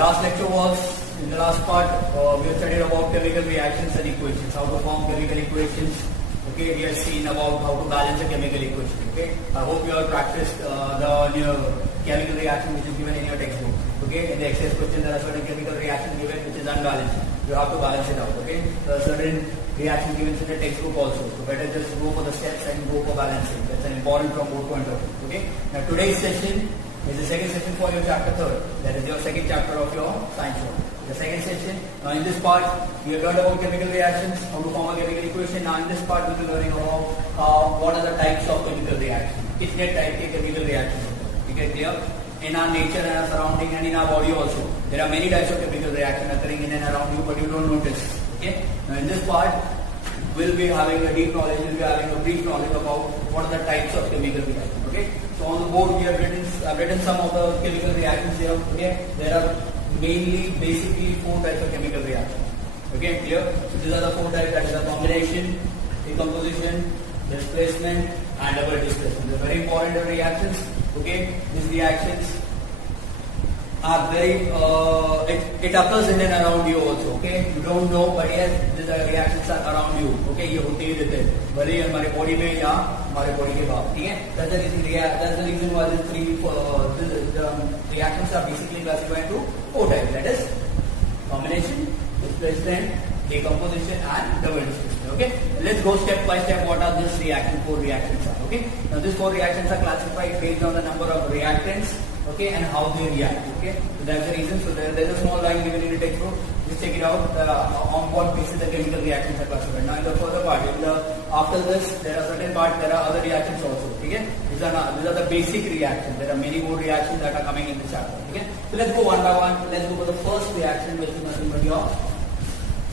last lecture was, in the last part, we have studied about chemical reactions and equations, how to form chemical equations. Okay, we have seen about how to balance a chemical equation. Okay, I hope you have practiced the chemical reaction which is given in your textbook. Okay, in the exercise question there are certain chemical reactions given which is unbalanced. You have to balance it out. Okay, there are certain reactions given in the textbook also. So better just go for the steps and go for balancing. That's an important from both point of view. Okay, now today's session is the second session for your chapter 3rd. That is your second chapter of your science one. The second session. Now in this part, we have learned about chemical reactions, how to form a chemical equation. Now in this part, we will be learning about what are the types of chemical reactions. कितने type के chemical reactions होते हैं. ठीक है, clear? In our nature and our surrounding and in our body also, there are many types of chemical reactions occurring in and around you, but you don't notice. Okay. Now in this part, we'll be having a deep knowledge. We'll be having a brief knowledge about what are the types of chemical reactions. Okay. So on the board, we have written some of the chemical reactions here. Okay. There are mainly, basically 4 types of chemical reactions. Okay, clear? So these are the 4 types. That is the combination, decomposition, displacement, and double displacement. They're very important reactions. Okay, these reactions are very. It occurs in and around you also. Okay, you don't know, but yes, these reactions are around you. Okay, ये होते ही रहते हैं. भले ही हमारे body में या हमारे body के बाहर. ठीक है? That's the reason why the reactions are basically classified into 4 types. That is combination, displacement, decomposition, and double displacement. Okay, let's go step by step. What are these reactions? 4 reactions are. Okay, now these 4 reactions are classified based on the number of reactants. Okay, and how they react. Okay, so that's the reason. So there is a small line given in the textbook. Just check it out on what basis the chemical reactions are classified. Now in the further part, after this, there are certain parts. There are other reactions also. Okay, these are the basic reactions. There are many more reactions that are coming in the chapter. Okay, so let's go one by one. Let's go for the first reaction, which is nothing but your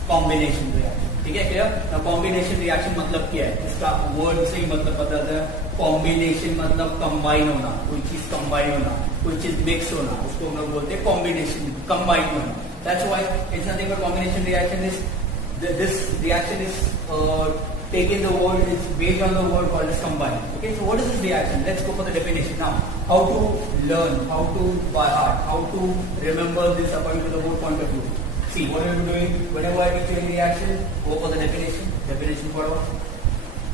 combination reaction. ठीक है, clear? Now combination reaction मतलब क्या है? इसका word से ही मतलब पता है. Combination मतलब combine होना, कोई चीज combine होना, कोई चीज mix होना, उसको हम लोग बोलते हैं combination, combine होना. That's why it's nothing but combination reaction is this reaction is taking the word is based on the word called as combine. Okay, so what is this reaction? Let's go for the definition now. How to learn, how to by heart, how to remember this according to the word point of view. See, what are you doing? Whenever I teach you any reaction, go for the definition. Definition for what?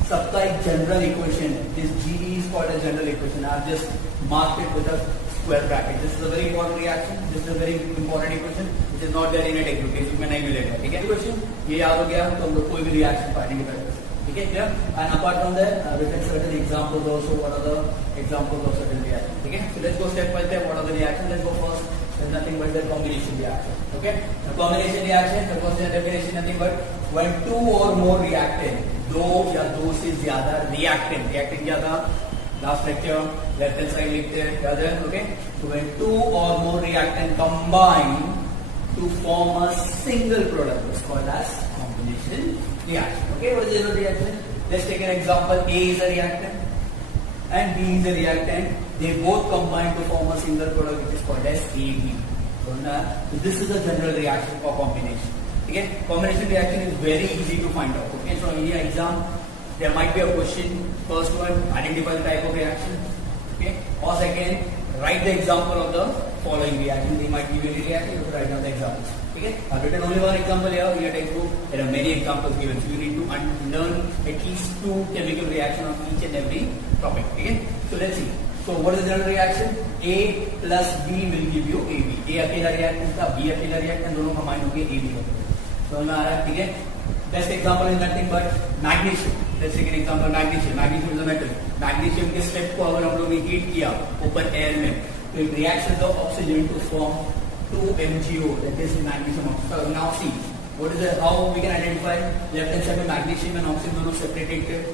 सबका एक general equation. This GE is called a general equation. I've just marked it with a square bracket. This is a very important reaction. This is a very important equation, which is not there in a textbook. इसमें नहीं मिलेगा. ठीक है? Equation ये याद हो गया तो हम लोग कोई भी reaction identify कर सकते हैं. ठीक है? Clear? And apart from that, written certain examples also. What are the examples of certain reactions? ठीक है? So let's go step by step. What are the reactions? Let's go first. There's nothing but the combination reaction. Okay? The combination reaction, the first definition nothing but when 2 or more reactant, दो या दो से ज्यादा reactant क्या था? Last lecture, left hand side लिखते हैं क्या है? Okay? So when 2 or more reactant combine to form a single product, it's called as combination reaction. Okay? What is the reaction? Let's take an example. A is a reactant and B is a reactant. They both combine to form a single product which is called as AB. So this is a general reaction for combination. Okay? Combination reaction is very easy to find out. Okay? So in your exam, there might be a question. First one, identify the type of reaction. Okay? Or second, write the example of the following reaction. They might give you a reaction, you have to write down the examples. Okay? I've written only one example here in your textbook. There are many examples given. So you need to learn at least 2 chemical reactions on each and every topic. Okay? So let's see. So what is the general reaction? A plus B will give you AB. A अकेला reactant था, B अकेला reactant, दोनों combine होंगे AB होगा. So में आ रहा है, ठीक है? Best example is nothing but magnesium. Let's take an example. Magnesium. Magnesium is a metal. Magnesium के step को अगर हम लोग ने heat किया open air में, तो it reacts with the oxygen to form 2 MgO. That is magnesium oxide. So now see, what is how we can identify? Left hand side में magnesium and oxygen दोनों separated थे.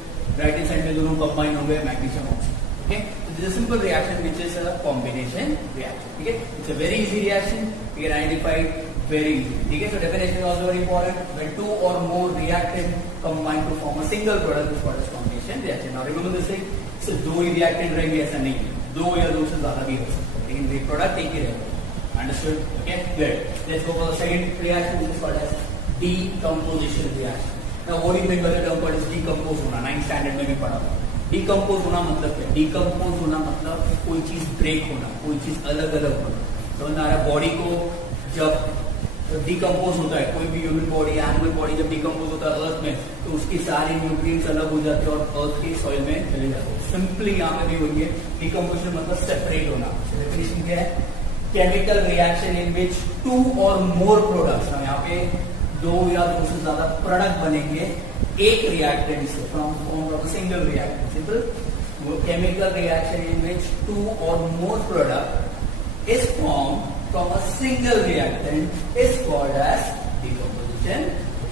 Right hand side में दोनों combine हो गए magnesium oxide. Okay, so this is a simple reaction which is a combination reaction. Okay, it's a very easy reaction. We can identify it very easily. Okay, so definition is also very important. When 2 or more reactant combine to form a single product is called as combination reaction. Now remember this thing. So 2 he reactant रहेंगे ऐसा नहीं है. 2 या 2 से ज़्यादा भी हो सकता है. लेकिन ये product एक ही रहेगा. Understood? Okay, good. Let's go for the second reaction which is called as decomposition reaction. Now what do you mean by the term called as decompose होना? 9th standard में भी पढ़ा हुआ. डिकम्पोज होना मतलब क्या? डिकम्पोज होना मतलब कोई चीज ब्रेक होना, कोई चीज अलग अलग होना. तो हमारा बॉडी को जब डिकम्पोज होता है, कोई भी ह्यूमन बॉडी, एनिमल बॉडी जब डिकम्पोज होता है अर्थ में, तो उसकी सारी न्यूट्रिएंट्स अलग हो जाते हैं और अर्थ की सॉइल में चले जाते हैं। सिंपली यहाँ पे भी वही है, डिकम्पोजिशन मतलब सेपरेट होना। डेफिनेशन क्या है? Chemical reaction in which 2 or more products, यहाँ पे 2 या 2 से ज्यादा प्रोडक्ट बनेंगे एक रिएक्टेंट से, from single reactant. Simple, chemical reaction in which 2 or more product is form from a single reactant is called as decomposition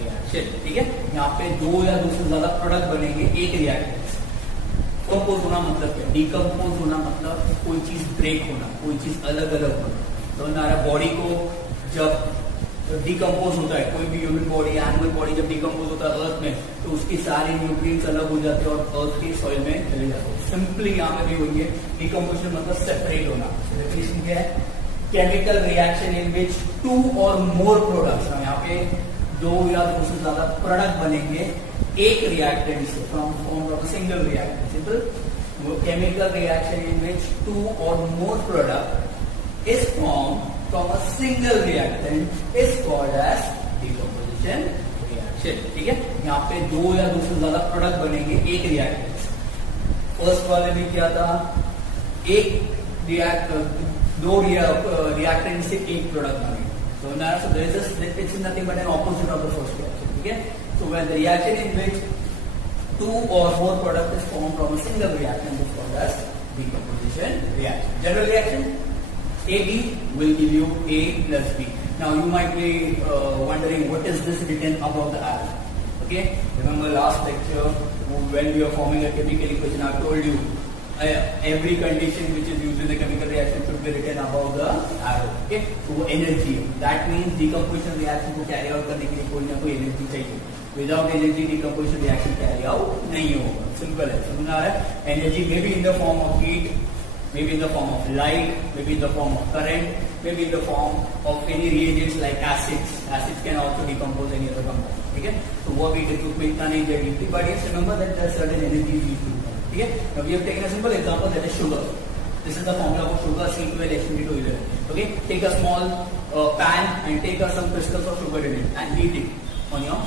reaction। ठीक है, यहाँ पे 2 या 2 से ज्यादा प्रोडक्ट बनेंगे एक रिएक्टेंट से। कंपोज होना मतलब क्या? डिकम्पोज होना मतलब कोई चीज ब्रेक होना, कोई चीज अलग अलग होना। तो हमारा बॉडी को जब डिकम्पोज होता है, कोई भी ह्यूमन बॉडी, एनिमल बॉडी जब डिकम्पोज होता है अर्थ में, तो उसकी सारी न्यूट्रिएंट्स अलग हो जाते हैं और अर्थ की सॉइल में चले जाते हैं। सिंपली यहाँ पे भी वही है, डिकम्पोजिशन मतलब सेपरेट होना। डेफिनेशन क्या है? Chemical reaction in which 2 or more products, यहाँ पे 2 या 2 से ज्यादा प्रोडक्ट बनेंगे एक रिएक्टेंट से, from single reactant. Simple, chemical reaction in which 2 or more product is form from a single reactant is called as decomposition reaction. ठीक है, यहाँ पे 2 या 2 से ज्यादा प्रोडक्ट बनेंगे एक रिएक्टेंट से। फर्स्ट वाले में क्या था? दो रिएक्टेंट से एक प्रोडक्ट बनेगा। So it's nothing but an opposite of the first reaction. ठीक है, so when the reaction in which 2 or more product is formed from a single reactant is called as decomposition reaction. General reaction, AB will give you A plus B. Now you might be wondering what is this written above the arrow. Okay, remember last lecture when we were forming a chemical equation, I told you every condition which is used in the chemical reaction should be written above the arrow. Okay, so energy, that means decomposition reaction को carry out करने के लिए कोई ना कोई energy चाहिए। Without energy decomposition reaction carry out नहीं होगा। Simple है, समझ आ रहा है? Energy may be in the form of heat, maybe in the form of light, maybe in the form of current, maybe in the form of any reagents like acids. Acids can also decompose any other compound. ठीक है, तो वो भी उसमें इतना नहीं जरूरी, but yes, remember that there are certain energies used to. ठीक है, now we have taken a simple example, that is sugar. This is the formula for sugar, C12H2211. Okay, take a small pan and take some crystals of sugar in it and heat it on your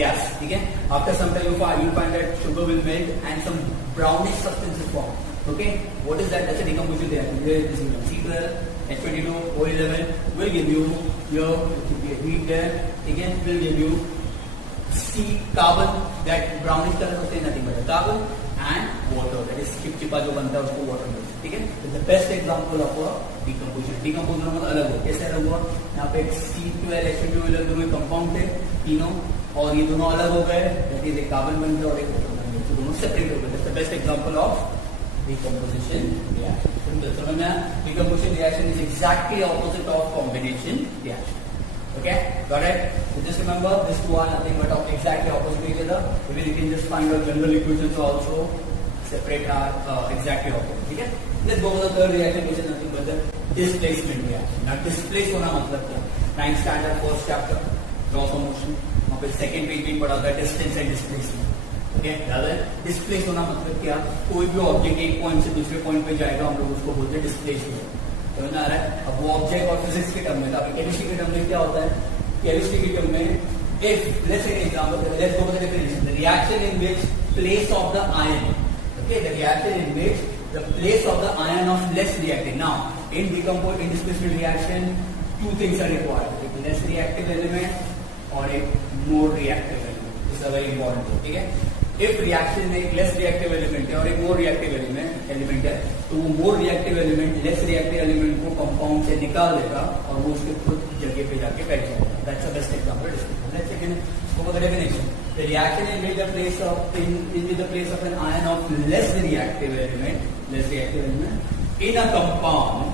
gas. ठीक है, after some time you'll find that sugar will melt and some brownish substance will form. Okay, what is that? That's a decomposition reaction. This is C12H22O11 will give you your heat there. Again will give you C carbon, that brownish color होते हैं, nothing but carbon and water, that is चिपचिपा जो बनता है उसको water बोलते हैं। ठीक है, the best example of a decomposition. Decomposition मतलब अलग हो, कैसे अलग हुआ? यहाँ पे C12H22 दोनों कंपाउंड थे तीनों, और ये दोनों अलग हो गए, that is एक कार्बन बन गया और एक वाटर बन गया, तो दोनों सेपरेट हो गए। That's the best example of decomposition reaction. Simple, समझ में आया? Decomposition reaction is exactly opposite of combination reaction. Okay, got it? So just remember, these two are nothing but exactly opposite to each other. Even you can just find out general equations also separate are exactly opposite. ठीक है? Let's go for the third reaction, which is nothing but the displacement reaction. Now displace होना मतलब क्या? 9th standard first chapter laws of motion, वहाँ पे second page में पढ़ा था distance and displacement. Okay, याद है? Displace होना मतलब क्या? कोई भी ऑब्जेक्ट एक पॉइंट से दूसरे पॉइंट पे जाएगा, हम लोग उसको बोलते हैं डिस्प्लेसमेंट। समझ में आ रहा है? अब वो ऑब्जेक्ट और फिजिक्स के टर्म में, केमिस्ट्री के टर्म में क्या होता है? केमिस्ट्री के टर्म में if let's take an example, let's go for the definition, the reaction in which place of the ion, okay, the reaction in which the place of the ion of less reactive. Now in displacement reaction, two things are required, a less reactive element or a more reactive element. This is a very important thing. ठीक है, if reaction में एक less reactive element है और एक more reactive element है, तो वो more reactive element less reactive element को compound से निकाल देगा और वो उसके खुद जगह पे जाके बैठ जाएगा. That's the best example. Let's take the definition. The reaction in which the place of an ion of less reactive element in a compound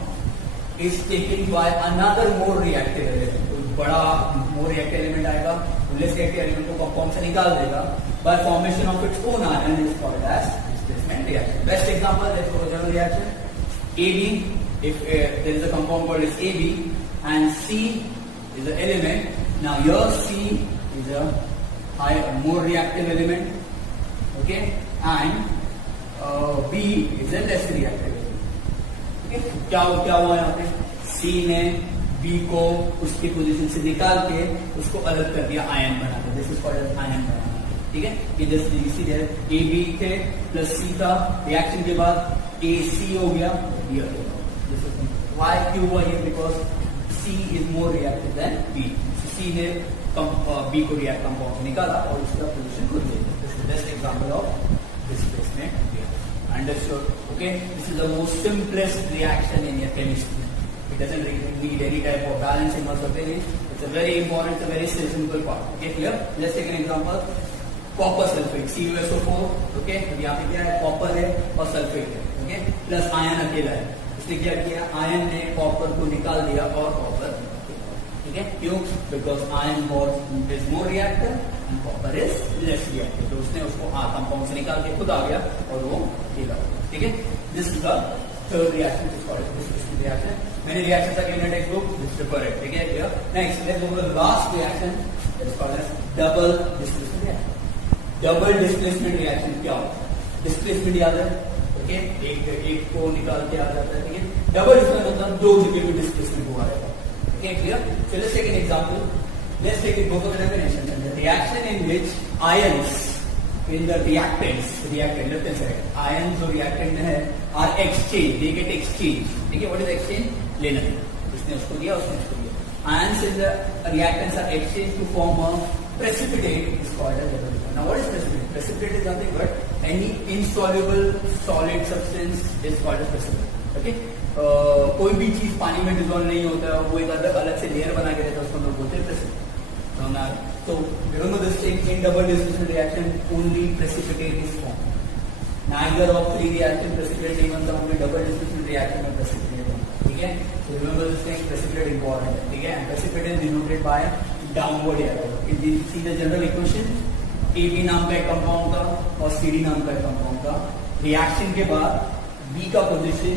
is taken by another more reactive element. तो बड़ा more reactive element आएगा, less reactive element को compound से निकाल देगा. By formation of its own ion is called as displacement reaction. Best example, let's go to general reaction. AB, if there is a compound called as AB and C is the element. Now here C is a more reactive element, okay, and B is a less reactive element. Okay, क्या हुआ यहाँ पे? C में B को उसकी position से निकाल के उसको अलग कर दिया, आयन बना दिया, this is called as ion बनाना, ठीक है। ये जस्ट इसी है, ए बी थे प्लस सी था, रिएक्शन के बाद ए सी हो गया, वाई क्यों हुआ ये, because C is more reactive than B, C ने बी को रिएक्ट कंपाउंड से निकाला और उसका पोजीशन खुद ले लिया, this is best example of displacement. Understood? Okay, this is the most simplest reaction in your chemistry. It doesn't really need any type of balancing or something. It's a very important, it's a very simple part. Okay, clear? Let's take an example. Copper sulfate, CuSO4. Okay, तो यहाँ पे क्या है, copper है और sulphate है, okay, plus ion अकेला है। इसने क्या किया, आयन ने कॉपर को निकाल दिया और कॉपर, ठीक है, क्यों? Because ion is more reactive and copper is less reactive, तो उसने उसको कंपाउंड से निकाल के खुद आ गया और वो अकेला, ठीक है। This is the third reaction, this called displacement reaction. Many reactions are given in a textbook. Just refer it. Okay, here. Next, let's go to the last reaction. That is called as double displacement reaction. Double displacement reaction क्या होता है? Displacement याद है? Okay, एक को निकाल के आ जाता है, ठीक है। Double displacement मतलब दो जगह पे displacement हुआ है। Okay, clear? So let's take an example. Let's take it both of the definitions. The reaction in which ions in the reactants, left hand side, ions जो reactant में है are exchanged, they get exchanged. ठीक है, what is exchange? लेना देना, इसने उसको दिया, उसने उसको दिया। Ions in the reactants are exchanged to form a precipitate, is called as double displacement. Now what is precipitate? Precipitate is nothing but any insoluble solid substance is called as precipitate. Okay, कोई भी चीज पानी में dissolve नहीं होता है, वो एक अलग से लेयर बना के रहता है, उसको हम लोग बोलते हैं precipitate. So remember this thing, in double displacement reaction only precipitate is formed. Neither of three reaction precipitate नहीं बनता, only double displacement reaction में precipitate बनता, ठीक है। So remember this thing, precipitate important है, ठीक है। And precipitate is denoted by downward arrow. If you see the general equation, AB नाम का एक कंपाउंड था और CD नाम का एक कंपाउंड था, रिएक्शन के बाद B का पोजीशन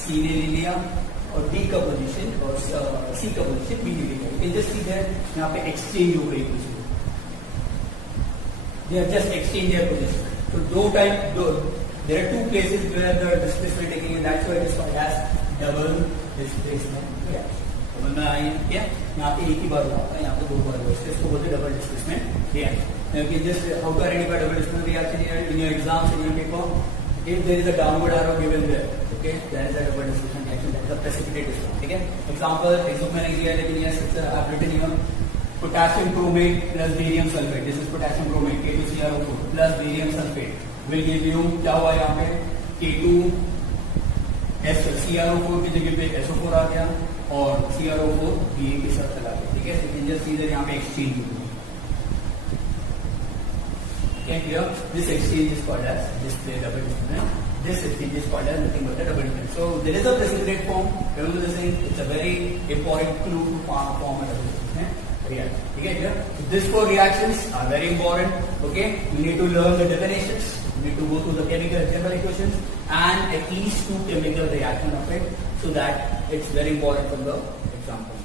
C ने ले लिया और D का पोजीशन और C का पोजीशन B ने ले लिया। You can just see that यहाँ पे exchange हो गई कुछ, they have just exchanged their position. So there are two places where the displacement taking, and that's why it is called as double displacement reaction. समझ में आई क्या? यहाँ पे एक ही बार हुआ था, यहाँ पे दो बार हुआ, इसको बोलते हैं double displacement reaction. Okay, just how to identify double displacement reaction in your exams, in your paper? If there is a downward arrow given there, okay, there is a double displacement reaction, that is a precipitate displacement. ठीक है? Example textbook में नहीं दिया, लेकिन yes, it's I've written here. Potassium chromate plus barium sulfate. This is potassium chromate, K2CrO4 plus barium sulfate will give you क्या हुआ यहाँ पे, K2CrO4 की जगह पे SO4 आ गया और CrO4 BA के साथ चला गया, ठीक है। So you can just see that यहाँ पे exchange हुई। Okay, clear? This exchange is called as display double displacement. This exchange is called as nothing but a double displacement. So there is a precipitate form. Remember this thing, it's a very important clue to form a double displacement reaction. Okay, clear? So these four reactions are very important. Okay, you need to learn the definitions. You need to go through the chemical general equations and at least two chemical reactions of it, so that it's very important for the example.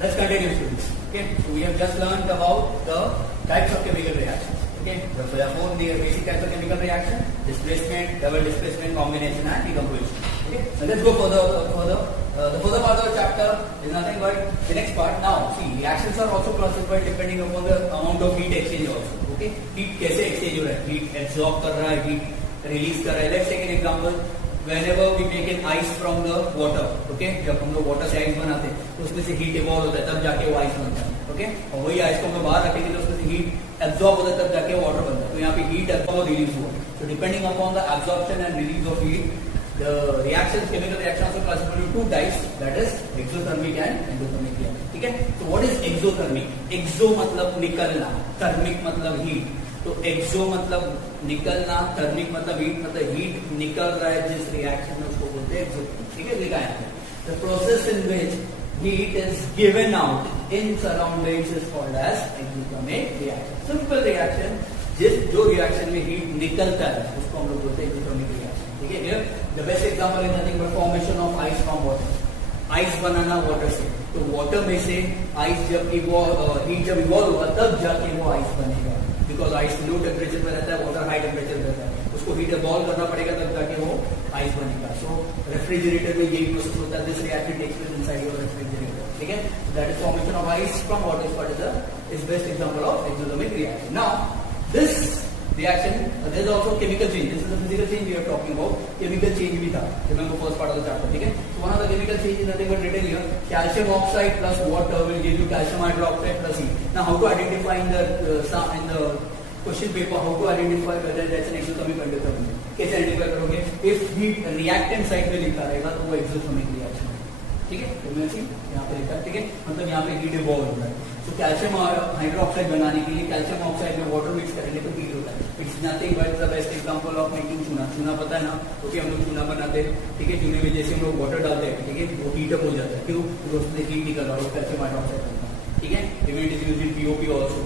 Let's continue, students. Okay, so we have just learned about the types of chemical reactions. Okay, so there are four basic types of chemical reaction: displacement, double displacement, combination, and decomposition. Okay, so let's go further. The further part of the chapter is nothing but the next part. Now, see, reactions are also classified depending upon the amount of heat exchange also. Okay, heat कैसे exchange हो रहा है? Heat absorb कर रहा है, heat release कर रहा है. Let's take an example. Whenever we make an ice from the water, okay, जब हम लोग water से ice बनाते हैं, तो उसमें से heat evolve होता है, तब जाके वो ice बनता है, okay, और वही ice को हम बाहर रखेंगे तो उसमें से heat absorb होता है, तब जाके water बनता है। तो यहाँ पे heat absorb और release हुआ। So depending upon the absorption and release of heat, the reactions, chemical reactions are classified into two types, that is exothermic and endothermic reaction, ठीक है। So what is exothermic? Exo मतलब निकलना, thermic मतलब heat। तो एक्सो मतलब निकलना, thermic मतलब heat निकल रहा है जिस रिएक्शन में, उसको बोलते हैं एक्सोथर्मिक, ठीक है, लिखा है। The process in which heat is given out in surroundings is called as exothermic reaction. Simple reaction, जो रिएक्शन में हीट निकलता है उसको हम लोग बोलते हैं एक्सोथर्मिक रिएक्शन, ठीक है। The best example is nothing but formation of ice from water. Ice banana water से, तो वाटर में से आइस जब हीट जब इवॉल्व होगा तब जाके वो आइस बनेगा, बिकॉज आइस लो टेम्परेचर पे रहता है, वाटर हाई टेम्परेचर पे रहता है, उसको हीट इवॉल्व करना पड़ेगा तब जाके वो आइस बनेगा। सो रेफ्रिजरेटर में यही प्रोसेस होता है, this reaction takes place inside your ठीक है. That is formation of ice from water is best example of exothermic reaction. Now this reaction, there is also chemical change. This is the physical change we are talking about. Chemical change भी था. Remember first part of the chapter, ठीक है. So one of the chemical change is nothing but written here. Calcium oxide plus water will give you calcium hydroxide plus heat. Now how to identify in the question paper, how to identify whether that's an exothermic or endothermic? कैसे identify करोगे? If heat reactant side में लिखा रहेगा तो वो exothermic reaction है. ठीक है, तो मैं यहाँ पे लिखा है. ठीक है, मतलब यहाँ पे हीट इवॉल्व हो रहा है. तो कैल्शियम हाइड्रोक्साइड बनाने के लिए कैल्शियम ऑक्साइड में वाटर मिक्स करेंगे तो हीट होता है. It's nothing but the best example of making चूना. चूना पता है ना, क्योंकि हम लोग चूना बनाते हैं. ठीक है, चूने में जैसे हम लोग वाटर डालते हैं, ठीक है, वो हीट अप हो जाता है. क्यों? तो उसमें हीट निकल रहा है, कैल्शियम हाइड्रोक्साइड बनता है. ठीक है, even it is used in POP also.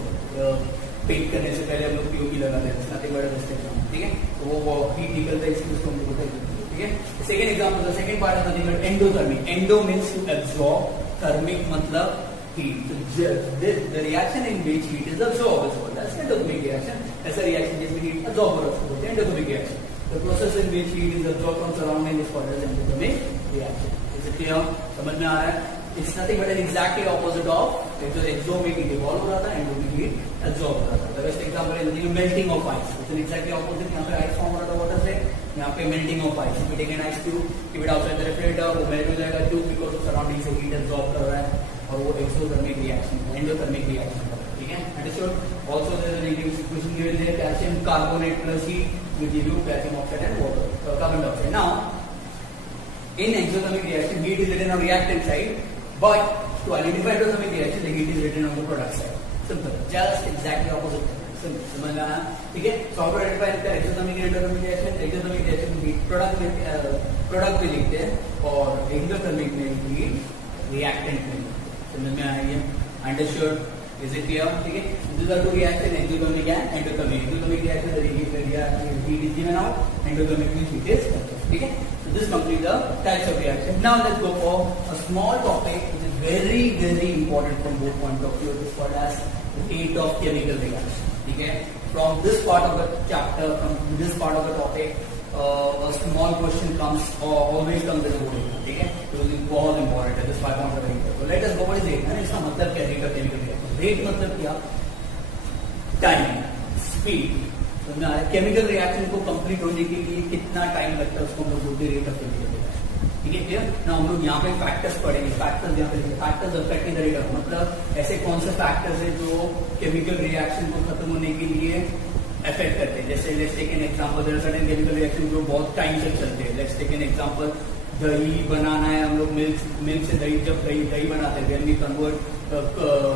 Paint करने से पहले हम लोग पीओपी लगाते हैं. Nothing but the best example. ठीक है, तो वो हीट निकलता है, इसलिए उसको हम लोग बोलते हैं. ठीक है, second example, the second part is nothing but endothermic. Endo means to absorb, thermic मतलब heat. So the reaction in which heat is absorbed is called as endothermic reaction. ऐसा reaction जिसमें heat absorb हो रहा है endothermic reaction. The process in which heat is absorbed from surrounding is called as endothermic reaction. Is it clear? समझ में आ रहा है? It's nothing but an exactly opposite of exothermic heat evolve हो रहा था, endothermic heat absorb हो रहा था. The best example is melting of ice. It's an exactly opposite. यहाँ पे ice form हो रहा था water से, यहाँ पे melting of ice. If you take an ice cube, keep it outside the refrigerator, वो melt हो जाएगा tube because of surrounding से heat absorb कर रहा है. और वो एक्सोथर्मिक रिएक्शन, एंडोथर्मिक रिएक्शन. ठीक है, understood. Also there is an equation given there, calcium carbonate plus heat will give you calcium oxide and water, carbon dioxide. Now in exothermic reaction heat is written on reactant side, but to identify endothermic reaction the heat is written on the product side. Simple, just exactly opposite. Simple, समझ आना. ठीक है, so how to identify the exothermic and endothermic reaction? Exothermic reaction में product में लिखते हैं और endothermic में heat reactant में. समझ में आ रही है? Understood? Is it clear? ठीक है. These are two reactions, exothermic and endothermic. Exothermic reaction the heat is given out. Endothermic means heat is captured. ठीक है. So this completes the types of reaction. Now let's go for a small topic which is very very important from both point of view. It is called as rate of chemical reaction. ठीक है. From this part of the chapter, from this part of the topic, a small question comes or always comes in a board. ठीक है, तो ये बहुत important है. This 5 points are very important. So let us go. What is rate? इसका मतलब क्या है? Rate of chemical reaction. Rate मतलब क्या? Time, speed. समझ आ रहा है? केमिकल रिएक्शन को कंप्लीट होने के लिए कितना टाइम लगता है उसको हम लोग बोलते हैं रेट ऑफ केमिकल रिएक्शन. ठीक है, क्लियर ना? हम लोग यहाँ पे फैक्टर्स पढ़ेंगे. फैक्टर्स यहाँ पे factors affecting the rate of, मतलब ऐसे कौन से फैक्टर्स है जो केमिकल रिएक्शन को खत्म होने के लिए अफेक्ट करते हैं. जैसे let's take an example, there are certain chemical reaction जो बहुत टाइम तक चलते हैं. लेट्स टेक एन एग्जांपल, दही बनाना है हम लोग. मिल्क से दही, जब दही बनाते हैं, when we convert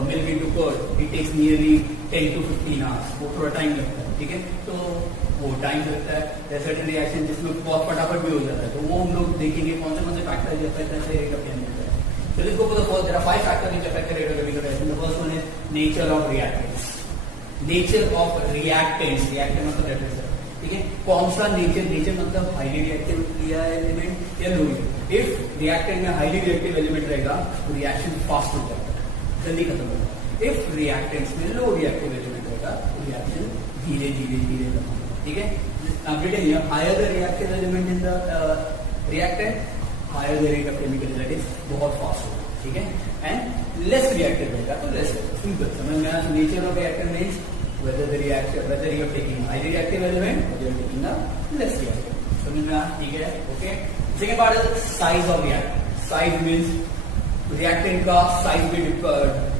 milk into curd, it takes nearly 10 to 15 hours. वो थोड़ा टाइम लगता है. ठीक है, तो वो टाइम लगता है. देयर आर सर्टेन रिएक्शन जिसमें बहुत फटाफट भी हो जाता है, तो वो हम लोग देखेंगे कौन से फैक्टर जो अफेक्ट करते हैं rate of chemical reaction. So let's go for the first. There are 5 factors which affect the rate of chemical reaction. The first one is nature of reactants. Nature of reactants. Reactant मतलब refrigerator. ठीक है, कौन सा nature? Nature मतलब highly reactive या element या लो. If reactant में highly reactive element रहेगा तो रिएक्शन फास्ट हो जाएगा, जल्दी खत्म होगा. इफ रिएक्टेंट्स में लो रिएक्टिव एलिमेंट रहेगा तो रिएक्शन धीरे धीरे धीरे खत्म होगा. ठीक है, higher the reactive element in the reactant, higher the rate of chemical reaction बहुत फास्ट होगा. ठीक है, एंड लेस रिएक्टिव रहेगा तो लेस. सिंपल समझ में आया. Nature of reactor means whether the reaction, whether you are taking highly reactive element or you are taking a less reactive. समझ में आया? ठीक है, okay. Second part is size of reactant. Size means reactant का size भी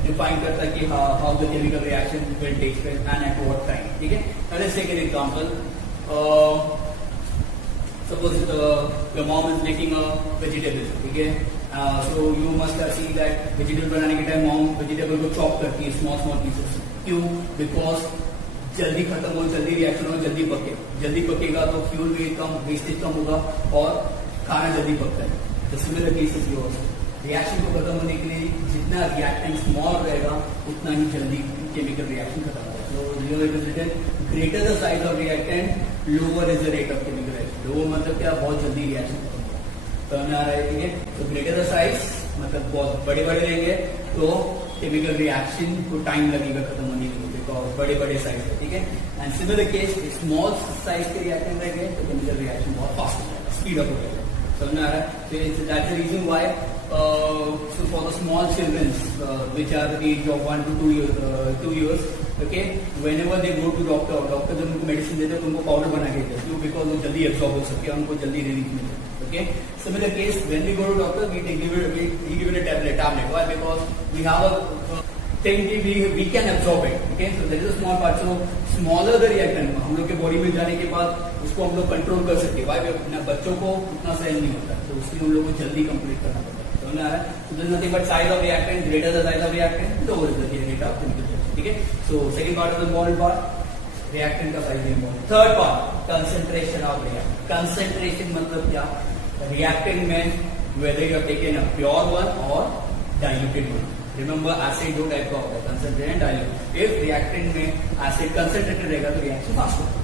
define करता है कि how the chemical reaction will take place and at what time. ठीक है, let's take an example. Suppose your mom is making a vegetable. ठीक है, so you must have seen that vegetable बनाने के टाइम मॉम वेजिटेबल को chop करती है small small pieces. क्यों? बिकॉज जल्दी खत्म हो, जल्दी रिएक्शन हो, जल्दी पके. जल्दी पकेगा तो फ्यूल भी कम, वेस्टेज कम होगा और खाना जल्दी पकता है. तो सिमिलर केसेस ये होगा. रिएक्शन को खत्म होने के लिए जितना रिएक्टेंट स्मॉल रहेगा उतना ही जल्दी केमिकल रिएक्शन खत्म होगा. So greater the size of reactant, lower is the rate of chemical reaction. lower मतलब क्या? बहुत जल्दी रिएक्शन खत्म होगा. तो हमें आ रहा है. ठीक है, तो ग्रेटर द साइज मतलब बहुत बड़े बड़े रहेंगे तो केमिकल रिएक्शन को टाइम लगेगा खत्म होने के लिए, बिकॉज बड़े बड़े साइज है. ठीक है, and similar case small size के रिएक्शन रहेंगे तो केमिकल रिएक्शन बहुत फास्ट हो जाएगा, स्पीड अप हो जाएगा. समझ में आ रहा है? तो that's the reason why so for the small children, which are the age of 1 to 2 years, okay, whenever they go to doctor जब उनको मेडिसिन देते हैं तो उनको पाउडर बना के देते हैं, बिकॉज वो जल्दी एब्सॉर्ब हो सके, उनको जल्दी रिलीफ मिले. Okay, similar case when we go to doctor, we give it a tablet. Why? Because we have a thing we can absorb it. Okay, so there is a small part. So smaller the reactant, हम लोग के body में जाने के बाद उसको हम लोग कंट्रोल कर सकते हैं. Why? अपने बच्चों को उतना सहन नहीं होता, तो उसके हम लोग को जल्दी कंप्लीट करना पड़ता है. समझना है? So there is nothing but size of reactant. Greater the size of reactant, lower is the rate of chemical reaction. ठीक है? So second part of the important part, reactant का size important. Third part, concentration of reactant. Concentration मतलब क्या? Reactant means whether you have taken a pure one or diluted one. Remember, acid दो type का होता है, concentrated and dilute. If reactant में acid concentrated रहेगा तो reaction fast होगा,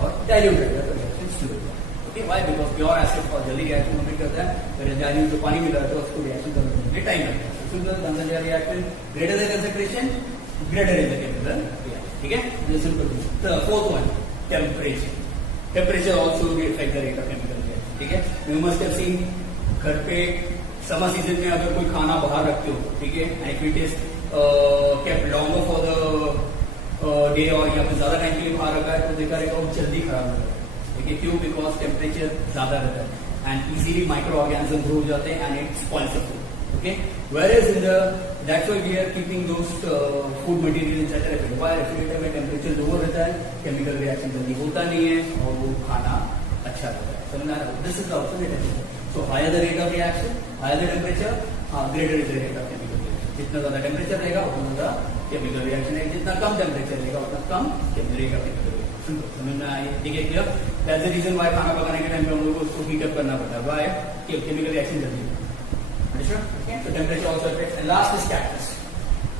और dilute रहेगा तो reaction slow होगा. Okay, why? Because pure acid बहुत जल्दी reaction complete करता है, फिर dilute जो पानी मिला है तो उसको reaction करने में time लगता है. So the concentrated reactant, greater the concentration, greater is the chemical reaction. ठीक है? This is simple. The fourth one, temperature. Temperature also will affect the rate of chemical reaction. ठीक है? You must have seen घर पे summer season में अगर कोई खाना बाहर रखते हो, ठीक है, and if it is kept longer for the day और या फिर ज्यादा टाइम के लिए बाहर रखा है तो देखा रहेगा वो जल्दी खराब हो जाएगा. ठीक है? क्यों? बिकॉज टेम्परेचर ज्यादा रहता है and easily micro organism grow हो जाते हैं and it spoils the food. Okay, whereas in the that's why we are keeping those food material inside the refrigerator. Why? Refrigerator में टेम्परेचर लोअर रहता है, chemical reaction जल्दी होता नहीं है और वो खाना अच्छा रहता है. समझना? This is also the temperature. So higher the rate of reaction, higher the temperature, greater is the rate of chemical reaction. जितना ज्यादा टेम्परेचर रहेगा उतना ज्यादा केमिकल रिएक्शन है, जितना कम टेम्परेचर रहेगा उतना कम रेट ऑफ केमिकल रिएक्शन. समझ में आई? ठीक है? Clear? That's the reason why खाना पकाने के टाइम पे हम लोग को उसको हीट अप करना पड़ता है. व्हाई? कि केमिकल रिएक्शन जल्दी होगा. So temperature also affects. And last is catalyst.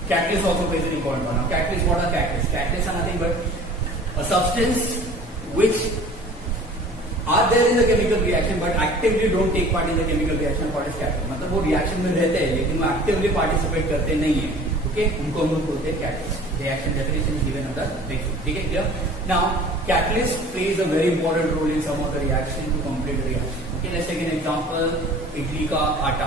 Catalyst also plays an important role. Now catalyst, what are catalysts? Catalysts are nothing but a substance which are there in the chemical reaction but actively don't take part in the chemical reaction. What is catalyst? मतलब वो reaction में रहते हैं लेकिन वो actively participate करते नहीं है. Okay? उनको हम लोग बोलते हैं catalyst. Reaction definition is given on the next. ठीक है? Clear? Now catalyst plays a very important role in some of the reaction to complete the reaction. Okay, let's take an example. Idli का आटा